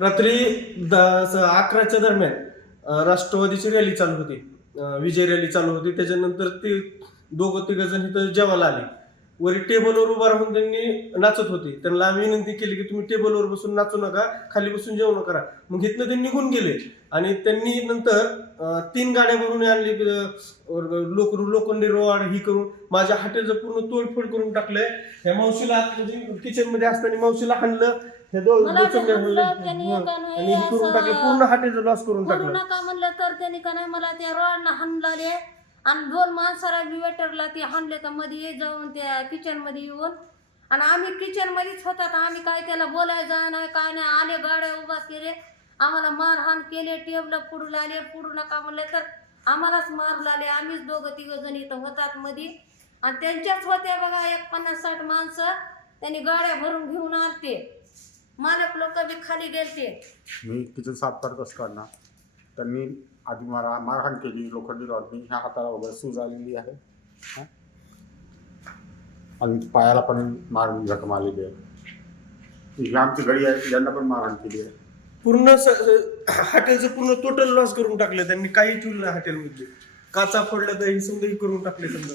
रात्री द- अकराच्या दरम्यान राष्ट्रवादीची रॅली चालू होती. विजय रॅली चालू होती. त्याच्यानंतर ते दोघं तिघ जण इथं जेवायला आले. वरी टेबलवर उभा राहून त्यांनी नाचत होते. त्यांना आम्ही विनंती केली की तुम्ही टेबलवर बसून नाचू नका खाली बसून जेवण करा. मग इथनं ते निघून गेले. आणि त्यांनी नंतर तीन गाड्या भरून आणली लोक लोखंडी रोड ही करून माझ्या हॉटेलचं पूर्ण तोडफोड करून टाकलंय. ह्या मावशीला किचनमध्ये असताना मावशीला हाणलं. हे दोन मला हाणलं. त्यांनी हं. एका नाही आणि हे करून असं- टाकलं पूर्ण हॉटेलचं लॉस करून करू टाकलं. नका म्हणलं तर त्यांनी का नाही मला त्या रोडनं हाणलाले आणि दोन माणसाला बी वेटरला ते हाणले तर मध्ये जाऊन त्या किचनमध्ये येऊन. आणि आम्ही किचन मध्येच होतात आम्ही काय त्याला बोलायचं नाही काय नाही आले गाड्या उभा केले. आम्हाला मारहाण केले टेबल पुढू लागले पुढू नका म्हणले तर आम्हालाच मारू लागले आम्हीच दोघं तिघं जण इथं होतात मध्ये आणि त्यांच्याच होत्या बघा एक पन्नास साठ माणसं. त्यांनी गाड्या भरून घेऊन आलते. मालक लोक बी खाली गेलते. मी किचन साफ करत असताना त्यांनी आधी मारा मारहाण केली लोखंडी रॉडनी ह्या हाताला वगैरे सूज आलेली आहे. हा? आणि पायाला पण मार जखम आलेली आहे. ही आमची गडी आहे यांना पण मारहाण केली आहे. पूर्ण स- स- हॉटेलचं पूर्ण टोटल लॉस करून टाकलं त्यांनी. काही ठेवलं नाही हॉटेलमध्ये काचा फोडल्या तर ही समजा ही करून टाकले समजा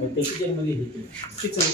मग ते किचनमध्ये हे केलं. किचन